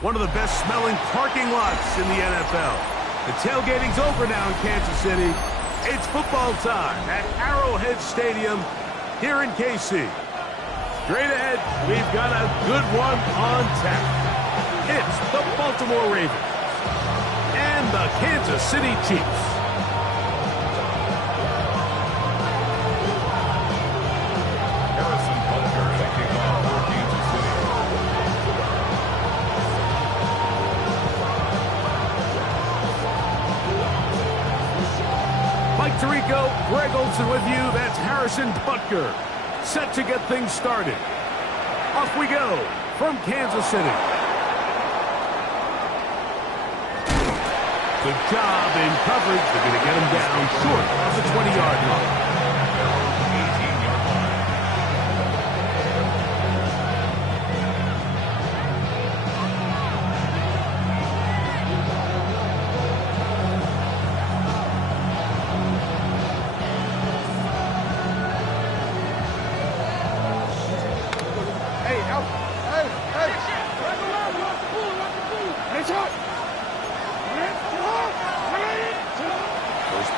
One of the best smelling parking lots in the NFL. The tailgating's over now in Kansas City. It's football time at Arrowhead Stadium here in KC. Straight ahead, we've got a good one on tap. It's the Baltimore Ravens and the Kansas City Chiefs. Mike Tirico, Greg Olsen with you. That's Harrison Butker, set to get things started. Off we go from Kansas City. Good job in coverage. They're going to get him down short of the 20-yard line.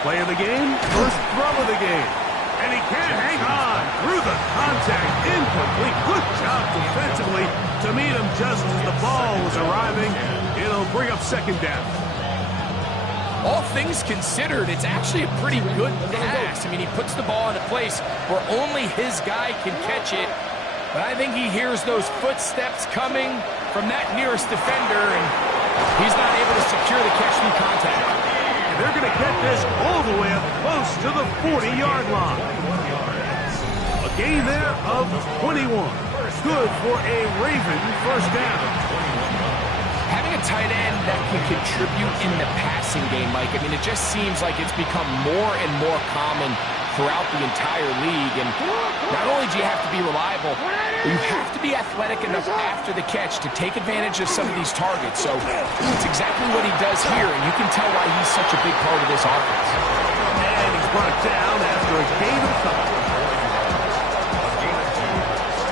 Play of the game, first throw of the game. And he can't hang on through the contact. Incomplete. Good job defensively to meet him just as the ball was arriving. It'll bring up second down. All things considered, it's actually a pretty good pass. I mean, he puts the ball in a place where only his guy can catch it. But I think he hears those footsteps coming from that nearest defender, and he's not able to secure the catch through contact. They're going to get this all the way up close to the 40-yard line. A gain there of 21. Good for a Raven first down. Having a tight end that can contribute in the passing game, Mike, I mean, it just seems like it's become more and more common throughout the entire league. And not only do you have to be reliable, you have to be athletic enough after the catch to take advantage of some of these targets. So it's exactly what he does here, and you can tell why he's such a big part of this offense. And he's brought down after a gain of couple.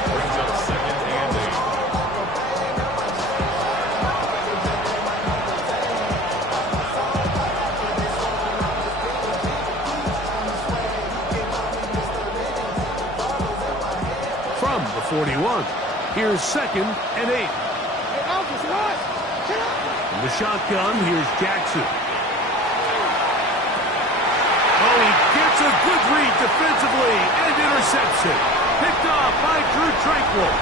Brings up second and 8. From the 41, here's second and 8. In the shotgun, here's Jackson. Oh, he gets a good read defensively and intercepts it. Picked off by Drew Tranquill.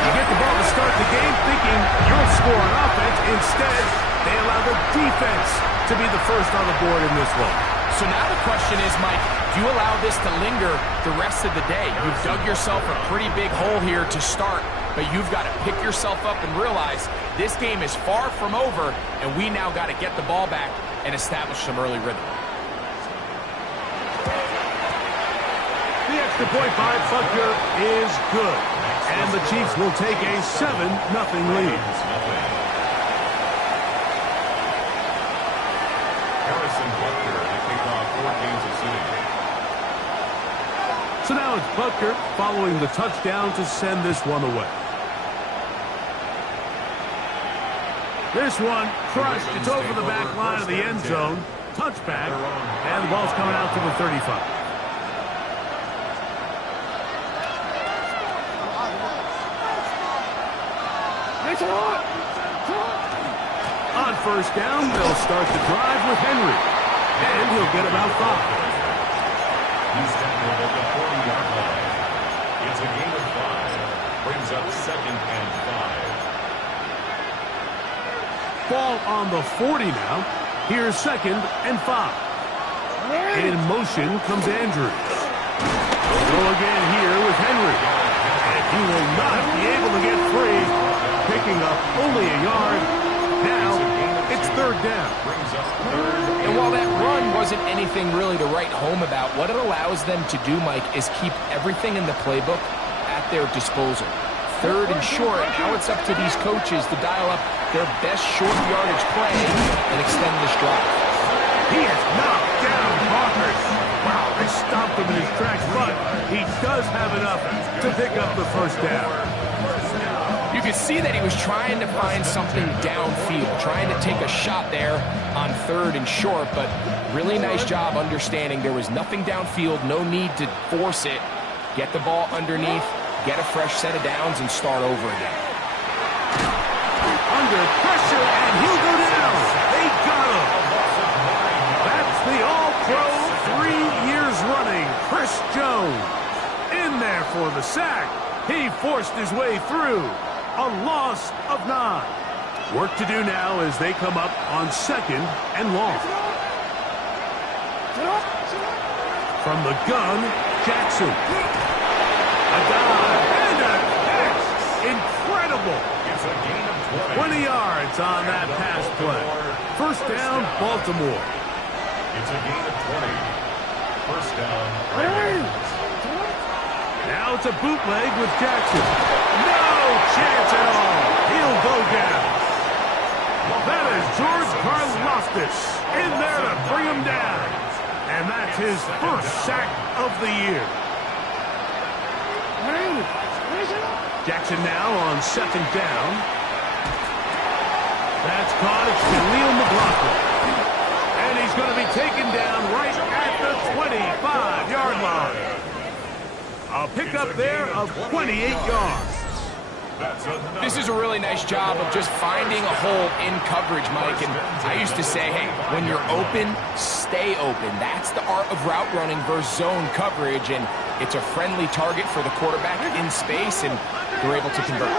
You get the ball to start the game thinking you'll score on offense. Instead, they allow the defense to be the first on the board in this one. So now the question is, Mike, do you allow this to linger the rest of the day? You've dug yourself a pretty big hole here to start, but you've got to pick yourself up and realize this game is far from over, and we now got to get the ball back and establish some early rhythm. The extra point by Butker is good, and the Chiefs will take a 7-0 lead. So now it's Butker following the touchdown to send this one away. This one crushed. It's over the back line of the end zone. Touchback, and the ball's coming out to the 35. On first down, they'll start the drive with Henry, and he'll get about 5. He's tackled at the 40-yard line. It's a gain of 5. Brings up second and 5. Ball on the 40 now. Here's second and 5. In motion comes Andrews. Go again here with Henry. And he will not be able to get free. Picking up only a yard. Now it's third down. And while that run wasn't anything really to write home about, what it allows them to do, Mike, is keep everything in the playbook at their disposal. Third and short, now it's up to these coaches to dial up their best short yardage play and extend this drive. He is knocked down, Parker. Wow, this He does have enough to pick up the first down. You could see that he was trying to find something downfield, trying to take a shot there on 3rd and short, but really nice job understanding there was nothing downfield, no need to force it. Get the ball underneath, get a fresh set of downs, and start over again. Under pressure, and he'll go down. They got him. That's the All-Pro 3 years running, Chris Jones. In there for the sack. He forced his way through. A loss of 9. Work to do now as they come up on 2nd and long. From the gun, Jackson. A dive and a catch. Incredible. It's a gain of 20 yards on that pass play. First down, Baltimore. It's a gain of 20. First down, Ravens. Now it's a bootleg with Jackson. No chance at all. He'll go down. That is George Karlaftis in there to bring him down. And that's his first sack of the year. Jackson now on 2nd down. That's caught. It's Khalil McLaughlin. And he's going to be taken down right at the 25-yard line. A pickup there of 28 yards. This is a really nice job of just finding a hole in coverage, Mike. And I used to say, hey, when you're open, stay open. That's the art of route running versus zone coverage. And it's a friendly target for the quarterback in space, and they're able to convert.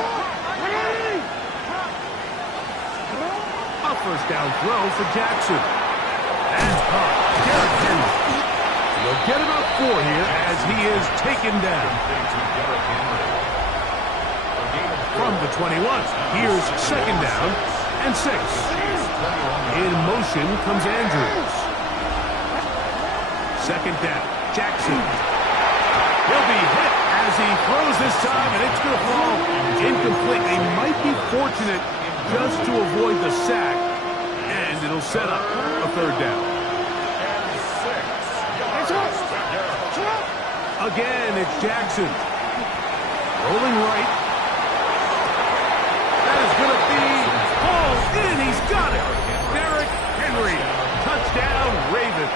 A first down throw for Jackson. That's caught. Derrick Henry. He'll get about 4 here as he is taken down. From the 21, here's 2nd down and 6. In motion comes Andrews. 2nd down, Jackson. He'll be hit as he throws this time, and it's going to fall incomplete. They might be fortunate just to avoid the sack, and it'll set up a 3rd down. Again, it's Jackson. Rolling right. That is going to be hauled in. He's got it. Derrick Henry. Touchdown, Ravens.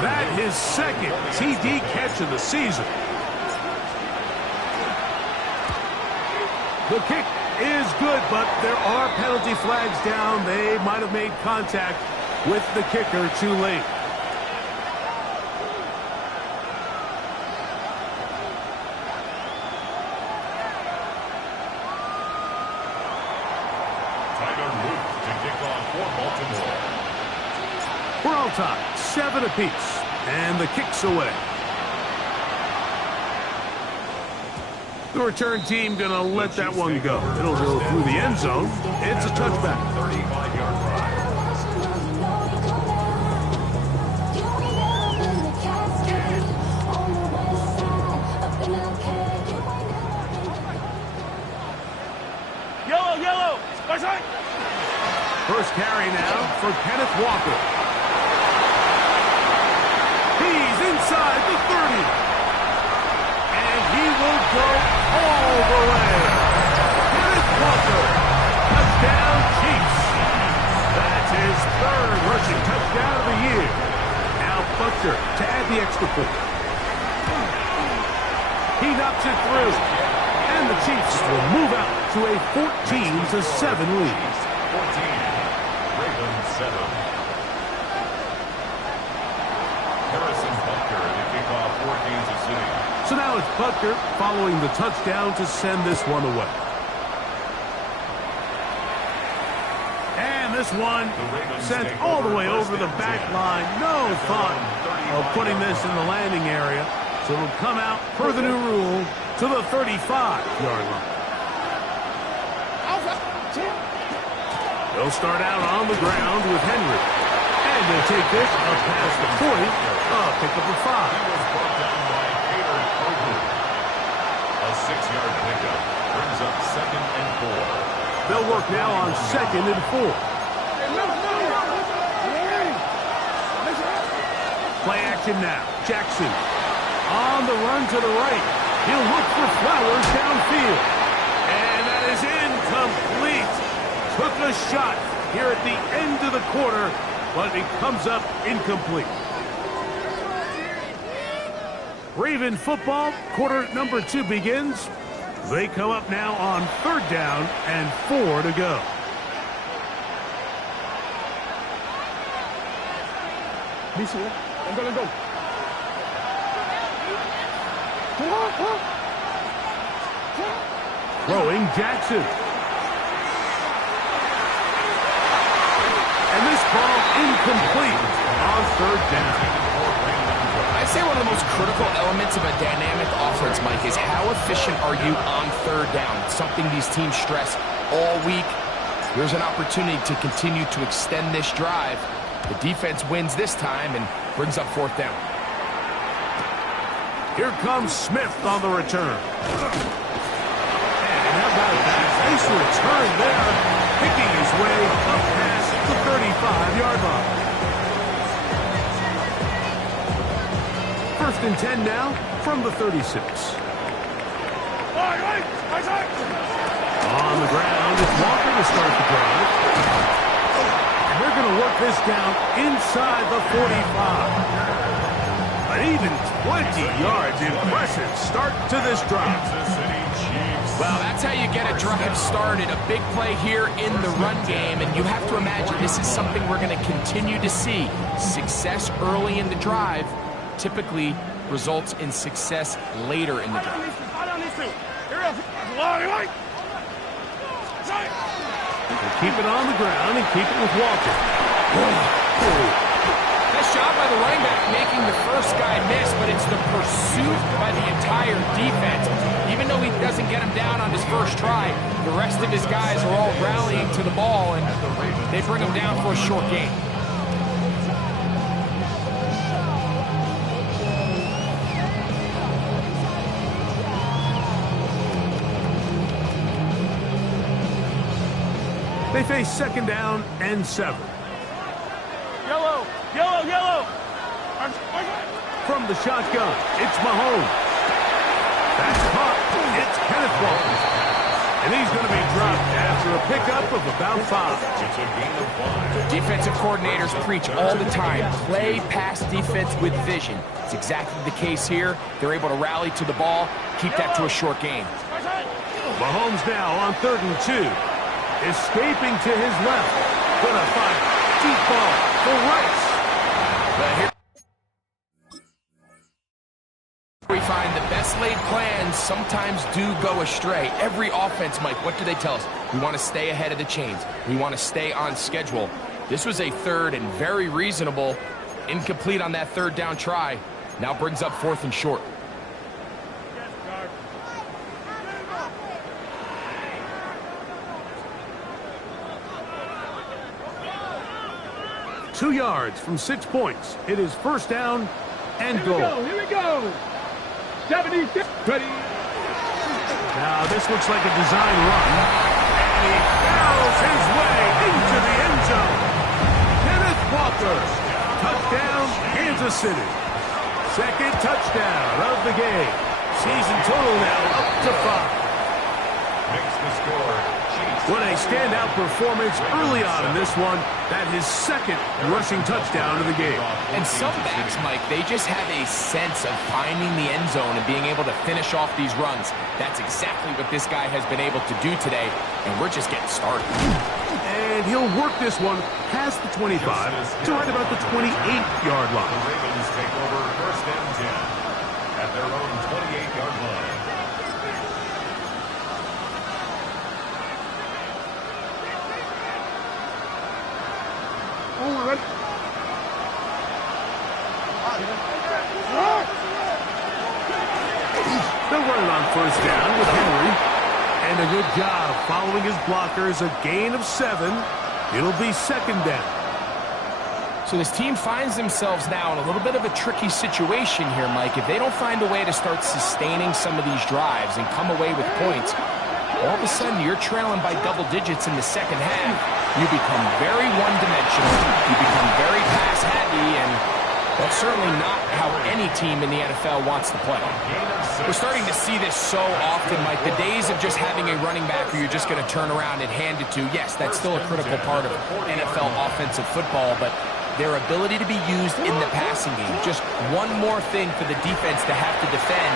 That his 2nd TD catch of the season. The kick is good, but there are penalty flags down. They might have made contact with the kicker too late. We're all tied, 7 apiece, and the kick's away. The return team going to let that one go. It'll go through the end zone. It's a touchback. 35-yard drive. Yellow. First carry now for Kenneth Walker. He's inside the 30. And he will go all the way. Kenneth Walker. Touchdown, Chiefs. That's his 3rd rushing touchdown of the year. Now Butcher to add the extra point. He knocks it through. And the Chiefs will move out to a 14-7 lead. 14. Ravens 7. Harrison Butker to kick off for Kansas City. So now it's Butker following the touchdown to send this one away. And this one sent all the way over the back line. No thought of putting this in the landing area. So it'll come out per the new rule to the 35-yard line. They'll start out on the ground with Henry. And they'll take this up past the 40. Pick up a 5. He was brought down by Peter Kroger. A 6-yard pickup brings up 2nd and 4. They'll work now on 2nd and 4. Play action now. Jackson. On the run to the right. He'll look for Flowers downfield. And that is incomplete. Took a shot here at the end of the quarter, but it comes up incomplete. Raven football, quarter number 2 begins. They come up now on 3rd down and 4 to go. Let's go. Throwing Jackson. And this ball incomplete on 3rd down. I'd say one of the most critical elements of a dynamic offense, Mike, is how efficient are you on 3rd down? It's something these teams stress all week. Here's an opportunity to continue to extend this drive. The defense wins this time and brings up 4th down. Here comes Smith on the return. And how about that? Nice return there, picking his way up past the 35-yard line. 1st and 10 now from the 36. On the ground, it's Walker to start the drive. And they're going to work this down inside the 45. But even 20 yards, impressive start to this drive. Well, that's how you get a drive started. A big play here in the run game, and you have to imagine this is something we're going to continue to see. Success early in the drive typically results in success later in the drive. They keep it on the ground and keep it with Walker. Nice job by the running back making the first guy miss, but it's the pursuit by the entire defense. Even though he doesn't get him down on his first try, the rest of his guys are all rallying to the ball, and they bring him down for a short gain. They face 2nd down and 7. Yellow. From the shotgun, it's Mahomes. That's caught. It's Kenneth Walker. And he's going to be dropped after a pickup of about 5. It's a gain of 5. Defensive coordinators preach all the time, play pass defense with vision. It's exactly the case here. They're able to rally to the ball, keep that to a short gain. Mahomes now on 3rd and 2. Escaping to his left. Gonna find deep ball for Rice. But here we find the best laid plans sometimes do go astray. Every offense, Mike, what do they tell us? We want to stay ahead of the chains. We want to stay on schedule. This was a 3rd and very reasonable. Incomplete on that 3rd down try. Now brings up 4th and short. Two yards from 6 points. It is 1st down and goal. Here we go. 76. Ready. Now this looks like a design run. And he barrels his way into the end zone. Kenneth Walker. Touchdown, Kansas City. 2nd touchdown of the game. Season total now up to 5. Makes the score. What a standout performance early on in this one. That his 2nd rushing touchdown of the game. And some backs, Mike, they just have a sense of finding the end zone and being able to finish off these runs. That's exactly what this guy has been able to do today, and we're just getting started. And he'll work this one past the 25 to right about the 28-yard line. The Ravens take over 1st and 10 at their own 28-yard line. They'll run it on 1st down with Henry. And a good job following his blockers. A gain of 7. It'll be 2nd down. So this team finds themselves now in a little bit of a tricky situation here, Mike. If they don't find a way to start sustaining some of these drives and come away with points, all of a sudden you're trailing by double digits in the 2nd half. You become very one-dimensional. You become very pass-heavy, and That's certainly not how any team in the NFL wants to play. We're starting to see this so often, Mike. The days of just having a running back who you're just going to turn around and hand it to, yes, that's still a critical part of NFL offensive football, but their ability to be used in the passing game, just one more thing for the defense to have to defend,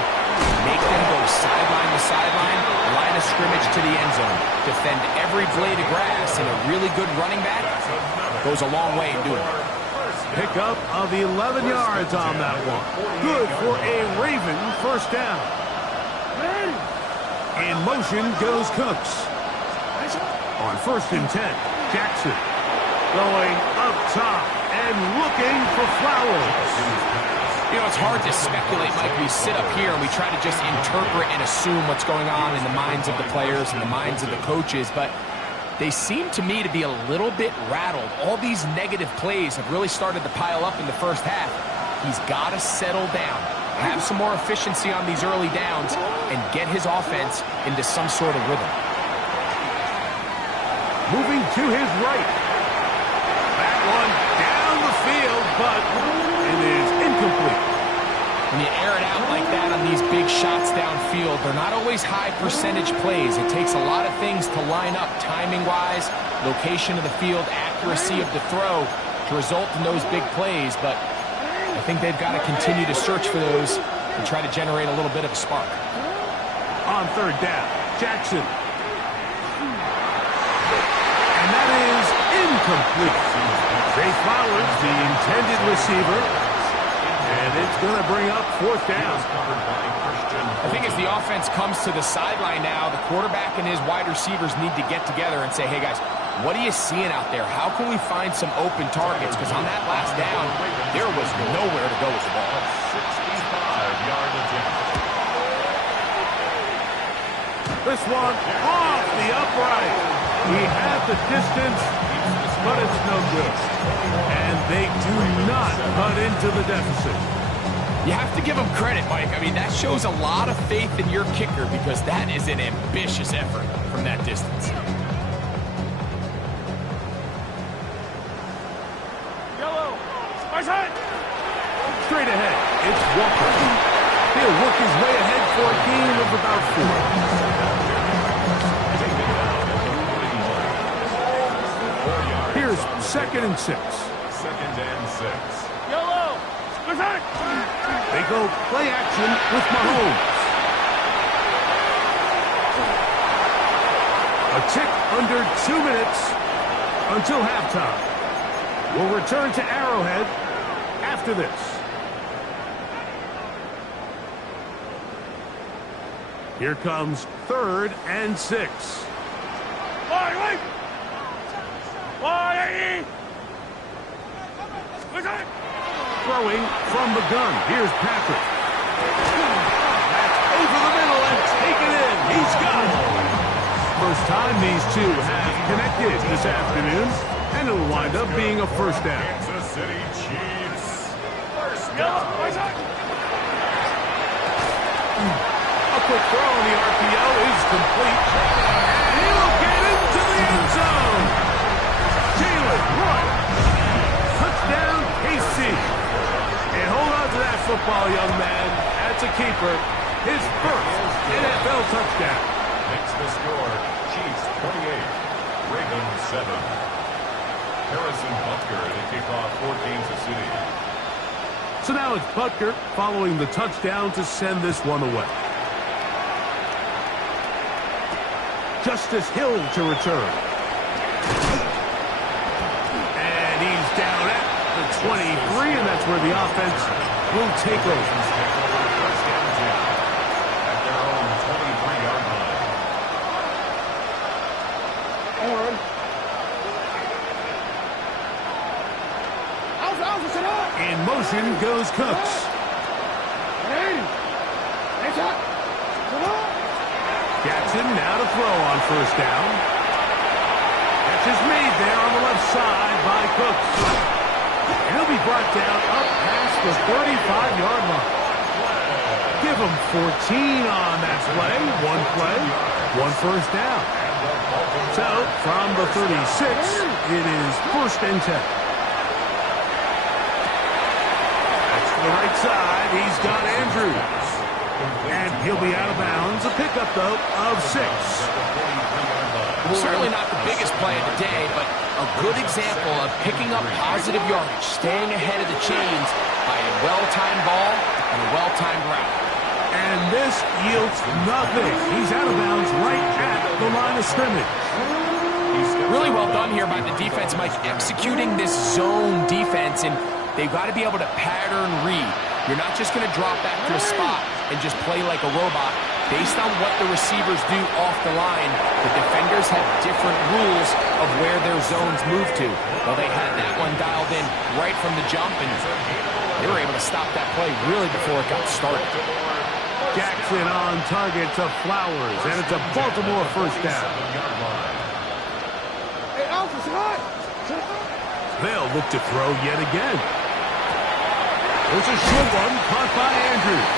make them go sideline to sideline, line of scrimmage to the end zone, defend every blade of grass, and a really good running back goes a long way in doing it. Pickup of 11 yards on that one. Good for a Raven first down. In motion goes Cooks. On 1st and 10, Jackson going up top and looking for Flowers. You know, it's hard to speculate, Mike. We sit up here and we try to just interpret and assume what's going on in the minds of the players and the minds of the coaches, but they seem to me to be a little bit rattled. All these negative plays have really started to pile up in the first half. He's got to settle down, have some more efficiency on these early downs, and get his offense into some sort of rhythm. Moving to his right. That one down the field, but it is incomplete. When you air it out like that on these big shots downfield, they're not always high percentage plays. It takes a lot of things to line up timing-wise, location of the field, accuracy of the throw to result in those big plays, but I think they've got to continue to search for those and try to generate a little bit of a spark. On 3rd down, Jackson. And that is incomplete. Zay Flowers, the intended receiver, and it's going to bring up 4th down. I think as the offense comes to the sideline now, the quarterback and his wide receivers need to get together and say, hey, guys, what are you seeing out there? How can we find some open targets? Because on that last down, there was nowhere to go with the ball. 65-yard attempt. This one off the upright. He had the distance, but it's no good. And they do not cut into the deficit. You have to give him credit, Mike. I mean, that shows a lot of faith in your kicker because that is an ambitious effort from that distance. Yellow. My side. Straight ahead, it's Walker. He'll work his way ahead for a gain of about 4. Here's 2nd and 6. 2nd and 6. Yellow. My side. They go play action with Mahomes. A tick under 2 minutes until halftime. We'll return to Arrowhead after this. Here comes 3rd and 6. Why? Throwing from the gun. Here's Patrick. That's over the middle and taken in. He's got it. First time these two have connected this afternoon, and it'll wind up being a first down. Kansas City Chiefs. First down. A quick throw on the RPO is complete. And he'll get into the end zone. Jalen Roy. Touchdown, KC. And hold on to that football, young man. That's a keeper. His first NFL touchdown. Makes the score. Chiefs 28. Ravens 7. Harrison Butker to kick off for Kansas City. So now it's Butker following the touchdown to send this one away. Justice Hill to return. And he's down at the 23, and that's where the offense will take over. First down 10 at their own 23-yard line. In motion goes Cooks. Jackson now to throw on first down. Catch is made there on the left side by Cooks. And he'll be brought down up past the 35-yard line. Give him 14 on that play. One first down. So from the 36, it is 1st and 10. the right side. He's got Andrews. And he'll be out of bounds. A pickup, though, of 6. Certainly not the biggest play of the day, but a good example of picking up positive yardage, staying ahead of the chains by a well-timed ball and a well-timed route. And this yields nothing. He's out of bounds right at the line of scrimmage. Really well done here by the defense, Mike, executing this zone defense, and they've got to be able to pattern read. You're not just going to drop back to a spot and just play like a robot. Based on what the receivers do off the line, the defenders have different rules of where their zones move to. Well, they had that one dialed in right from the jump, and they were able to stop that play really before it got started. Jackson on target to Flowers, and it's a Baltimore first down. They'll look to throw yet again. There's a short one caught by Andrews.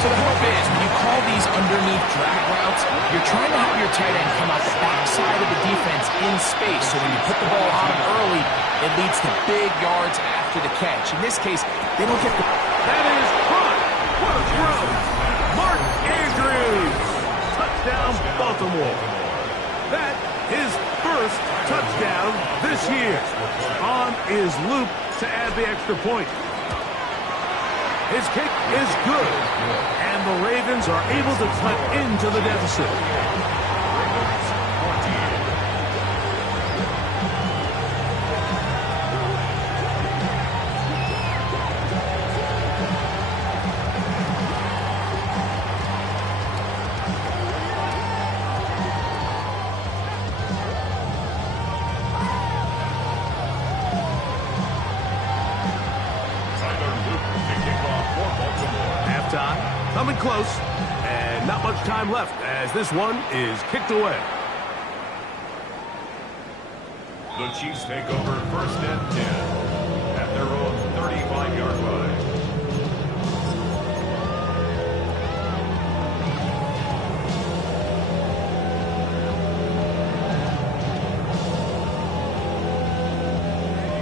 So the hope is, when you call these underneath drag routes, you're trying to have your tight end come out the backside of the defense in space, so when you put the ball on him early, it leads to big yards after the catch. In this case, they don't get the... That is caught. What a throw. Mark Andrews. Touchdown, Baltimore. That is first touchdown this year. On is Luke to add the extra point. His kick is good, and the Ravens are able to cut into the deficit. Coming close, and not much time left as this one is kicked away. The Chiefs take over first and 10 at their own 35-yard line.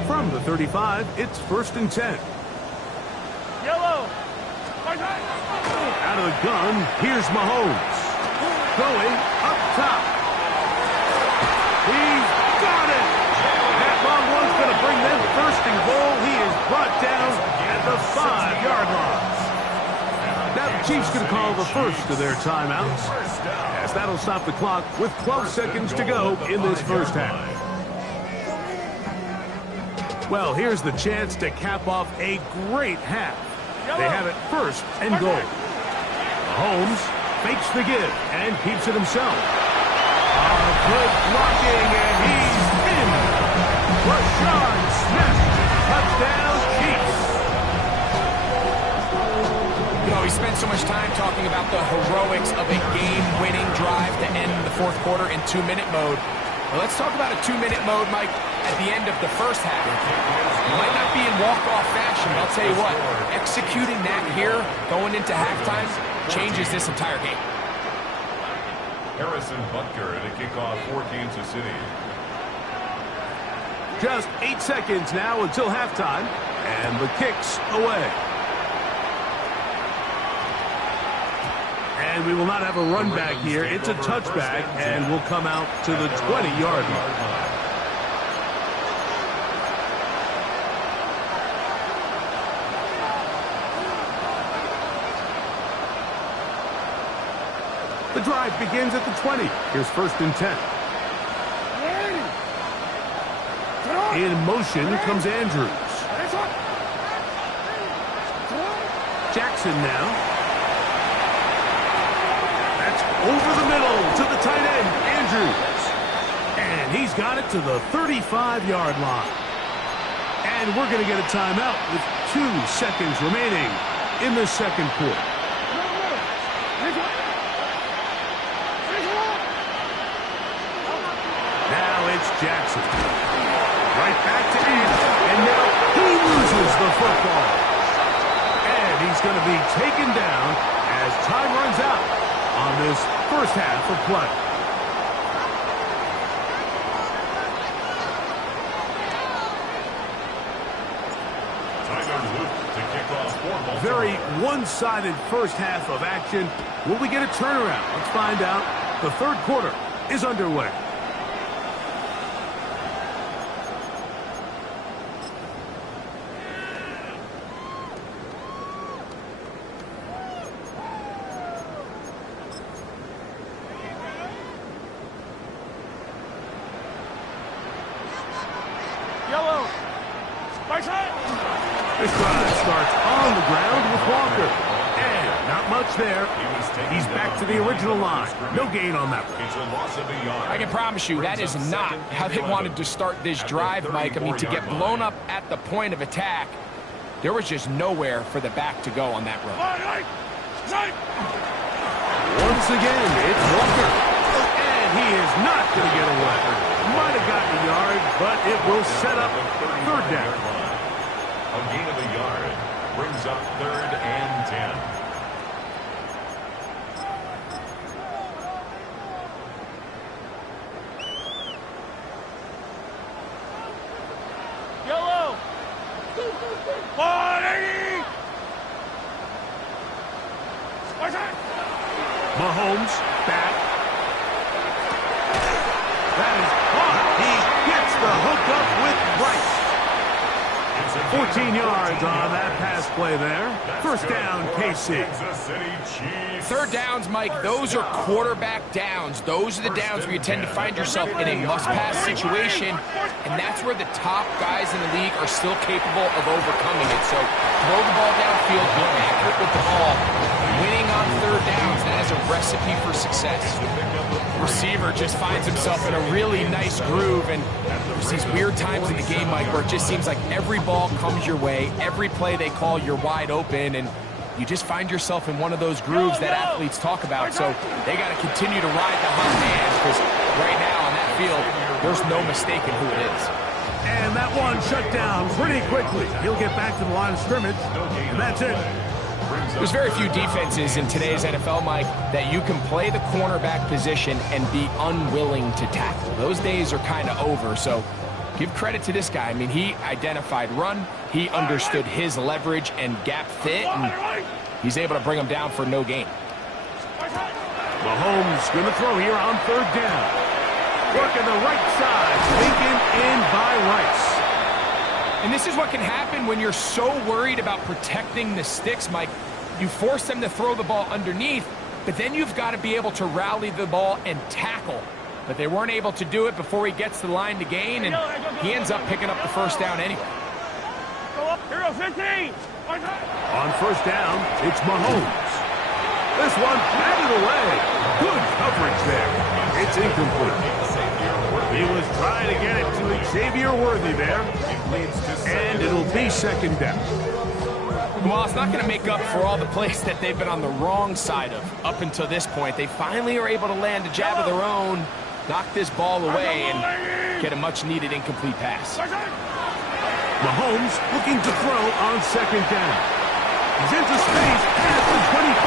From the 35, it's first and 10. Yellow. Out of the gun, here's Mahomes. Going up top. He's got it. That long one's going to bring them first and goal. He is brought down at the 5-yard line. Now the Chiefs going to call the first of their timeouts, as that'll stop the clock with 12 seconds to go in this first half. Well, here's the chance to cap off a great half. They have it first and goal. Mahomes fakes the give and keeps it himself. Good blocking, and he's in. Rashawn Smith, touchdown Chiefs. You know, we spent so much time talking about the heroics of a game-winning drive to end the fourth quarter in 2-minute mode. Well, let's talk about a 2-minute mode, Mike, at the end of the first half. It might not be in walk-off fashion, but I'll tell you what, executing that here, going into halftime, changes this entire game. Harrison Butker to kick off for Kansas City. Just 8 seconds now until halftime, and the kick's away. And we will not have a run back here. It's a touchback, and will come out to the 20-yard line. The drive begins at the 20. Here's first and 10. In motion comes Andrews. Jackson now. That's over the middle to the tight end, Andrews. And he's got it to the 35-yard line. And we're going to get a timeout with 2 seconds remaining in the second quarter. Jackson. Right back to Andrews. And now he loses the football. And he's going to be taken down as time runs out on this first half of play. Tyler Luke very one-sided first half of action. Will we get a turnaround? Let's find out. The third quarter is underway. Yellow. This drive starts on the ground with Walker. And not much there. He's back to the original line. No gain on that one. It's a loss of a yard. I can promise you that is not how they wanted to start this drive, Mike. I mean, to get blown up at the point of attack, there was just nowhere for the back to go on that run. Once again, it's Walker. And he is not going to get away. Might have gotten a yard, but it will set up third down. A gain of a yard brings up 3rd and 10. Yellow. 180. Mahomes back. That is caught. He gets the hook up with Rice. 14 yards on that pass play there. First down, KC. Third downs, Mike, those are quarterback downs. Those are the downs where you tend to find yourself in a must-pass situation, and that's where the top guys in the league are still capable of overcoming it. So throw the ball downfield, be accurate with the ball. Winning on third downs, that is a recipe for success. Receiver just finds himself in a really nice groove, and there's these weird times in the game, Mike, where it just seems like every ball comes your way, every play they call, you're wide open, and you just find yourself in one of those grooves that athletes talk about. So they got to continue to ride the hot hand, because right now on that field, there's no mistaking who it is. And that one shut down pretty quickly. He'll get back to the line of scrimmage, and that's it. There's very few defenses in today's NFL, Mike, that you can play the cornerback position and be unwilling to tackle. Those days are kind of over, so give credit to this guy. I mean, he identified run, he understood his leverage and gap fit, and he's able to bring him down for no gain. Mahomes going to throw here on third down. Working the right side, taken in by Rice. And this is what can happen when you're so worried about protecting the sticks, Mike. You force them to throw the ball underneath, but then you've got to be able to rally the ball and tackle. But they weren't able to do it before he gets the line to gain, and he ends up picking up the first down anyway. Go up, hero 15. On first down, it's Mahomes. This one batted away. Good coverage there. It's incomplete. He was trying to get it to Xavier Worthy there. And it'll be second down. Well, it's not going to make up for all the plays that they've been on the wrong side of up until this point. They finally are able to land a jab of their own, knock this ball away, and get a much-needed incomplete pass. Mahomes looking to throw on second down. He's into space at the 25.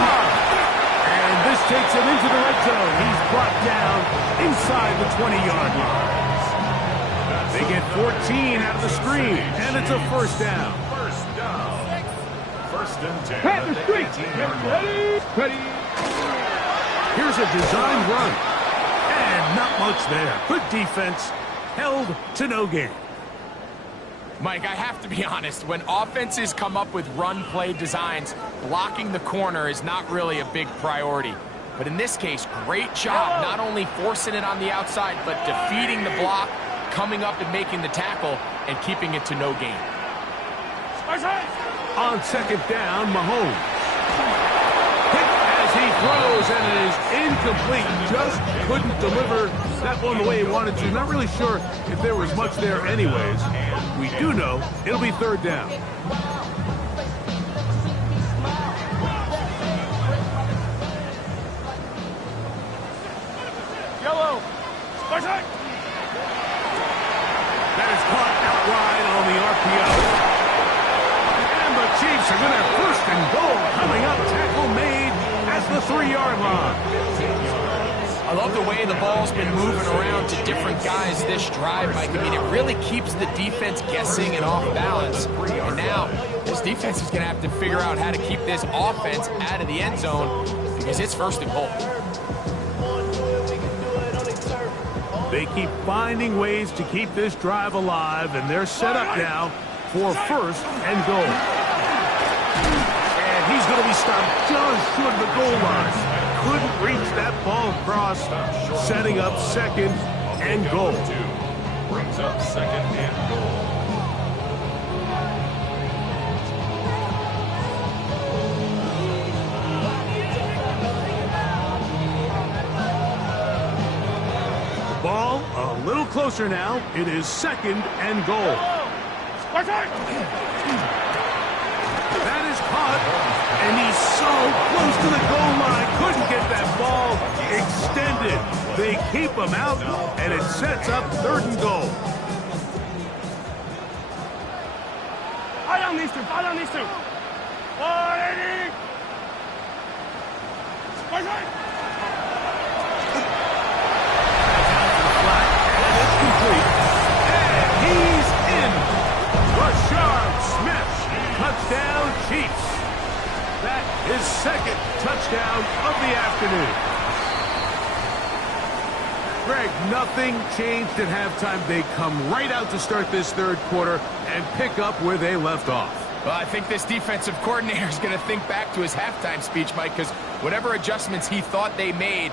And this takes him into the red zone. He's brought down inside the 20-yard line. They get 14 out of the screen, and it's a first down. First and 10 at the 18-yard line. Ready. Here's a design run. And not much there. Good defense. Held to no gain. Mike, I have to be honest, when offenses come up with run-play designs, blocking the corner is not really a big priority. But in this case, great job not only forcing it on the outside, but defeating the block, coming up and making the tackle, and keeping it to no gain. On second down, Mahomes. Hit as he throws, and it is incomplete. Just couldn't deliver that one the way he wanted to. Not really sure if there was much there anyways. We do know it'll be third down. Yellow. That is caught out wide on the RPO. And the Chiefs are going to have first and goal coming up. Tackle made at the 3-yard line. I love the way the ball's been moving around to different guys this drive, Mike. I mean, it really keeps the defense guessing and off balance. And now, this defense is going to have to figure out how to keep this offense out of the end zone because it's first and goal. They keep finding ways to keep this drive alive, and they're set up now for first and goal. And he's going to be stopped just short of the goal line. Couldn't reach that ball across, setting up second and goal. Brings up second and goal. Ball a little closer now. It is second and goal. That is caught, and he's so close to the goal line. Couldn't get that ball extended. They keep him out, and it sets up third and goal. Fall on these two. Fall on these two. Touchdown, Chiefs. That is second touchdown of the afternoon. Greg, nothing changed at halftime. They come right out to start this third quarter and pick up where they left off. Well, I think this defensive coordinator is going to think back to his halftime speech, Mike, because whatever adjustments he thought they made,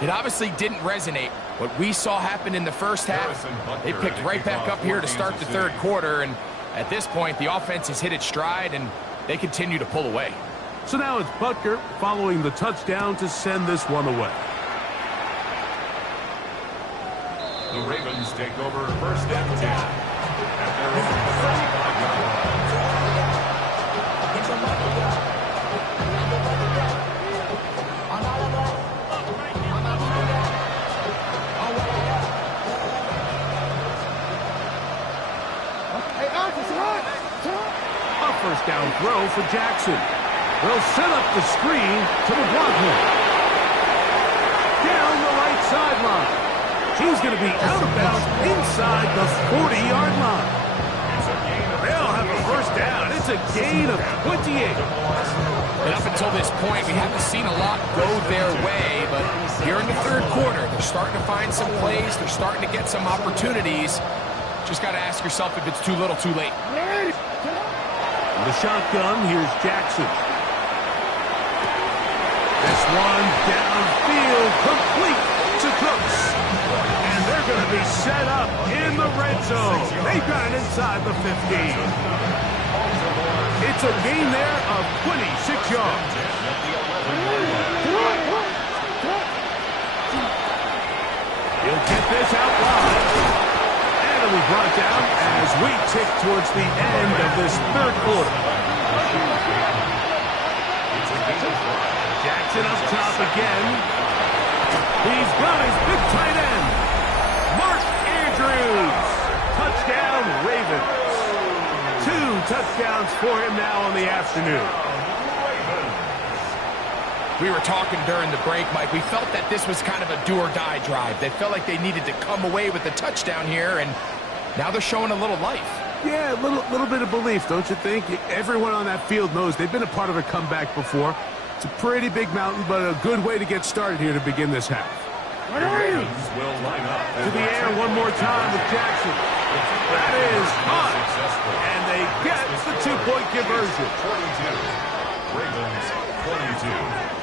it obviously didn't resonate. What we saw happen in the first half, they picked right back up here to start the third quarter, and at this point, the offense has hit its stride, and they continue to pull away. So now it's Butker following the touchdown to send this one away. The Ravens take over first and 10 at their own 35-yard line. A first down throw for Jackson. They'll set up the screen to McLaughlin. Down the right sideline. He's going to be out of bounds inside the 40-yard line. They'll have a first down. It's a gain of 28. And up until this point, we haven't seen a lot go their way, but here in the third quarter, they're starting to find some plays. They're starting to get some opportunities. Just got to ask yourself if it's too little, too late. The shotgun, here's Jackson. This one downfield, complete to Cooks. And they're going to be set up in the red zone. They've got it inside the 15. It's a gain there of 26 yards. He'll get this out wide. And it'll be brought down as we tick towards the end of this third quarter. Jackson up top again. He's got his big tight end, Mark Andrews. Touchdown, Ravens. 2 touchdowns for him now on the afternoon. We were talking during the break, Mike. We felt that this was kind of a do-or-die drive. They felt like they needed to come away with the touchdown here, and now they're showing a little life. Yeah, a little bit of belief, don't you think? Everyone on that field knows they've been a part of a comeback before. It's a pretty big mountain, but a good way to get started here to begin this half. Will line up To the air one more time with Jackson. That is hot. And they get the 2-point conversion. 22. Ravens 22.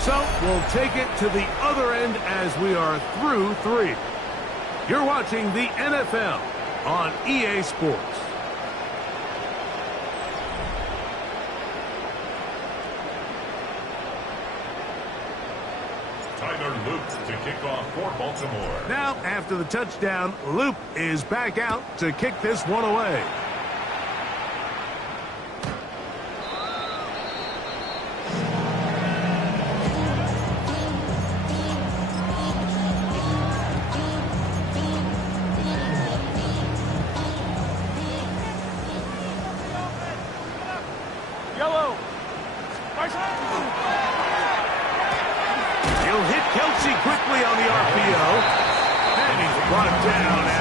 So we'll take it to the other end as we are through 3. You're watching the NFL on EA Sports. Tyler Luke to kick off for Baltimore. Now, after the touchdown, Loop is back out to kick this one away.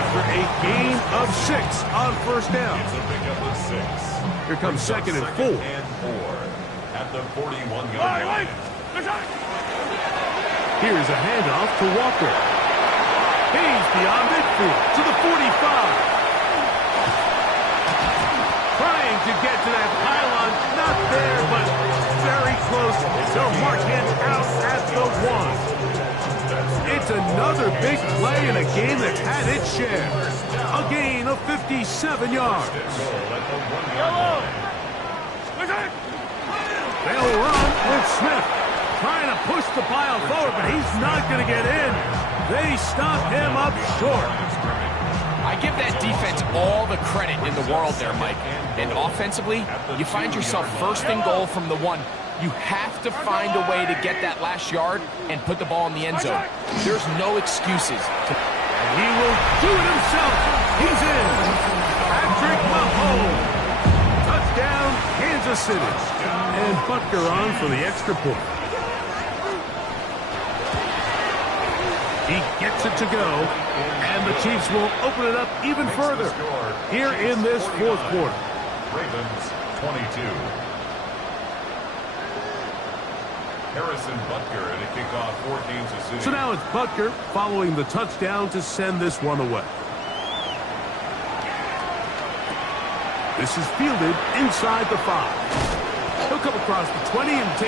after a gain of 6 on first down. It's a pickup of 6. Here comes second and 4. At the 41-yard line. Here's a handoff to Walker. He's beyond midfield to the 45. Trying to get to that pylon. Not there, but very close. They'll mark him out at the 1. It's another big play in a game that had its share. A gain of 57 yards. They'll run with Smith. Trying to push the pile forward, but he's not going to get in. They stop him up short. I give that defense all the credit in the world there, Mike. And offensively, you find yourself first and goal from the 1. You have to find a way to get that last yard and put the ball in the end zone. There's no excuses. And he will do it himself. He's in. Patrick Mahomes. Touchdown, Kansas City. And Butker on for the extra point. He gets it to go. And the Chiefs will open it up even further here in this fourth quarter. Ravens 22. Harrison Butker at a kickoff for Kansas City. So now it's Butker following the touchdown to send this one away. This is fielded inside the 5. He'll come across the 20 and take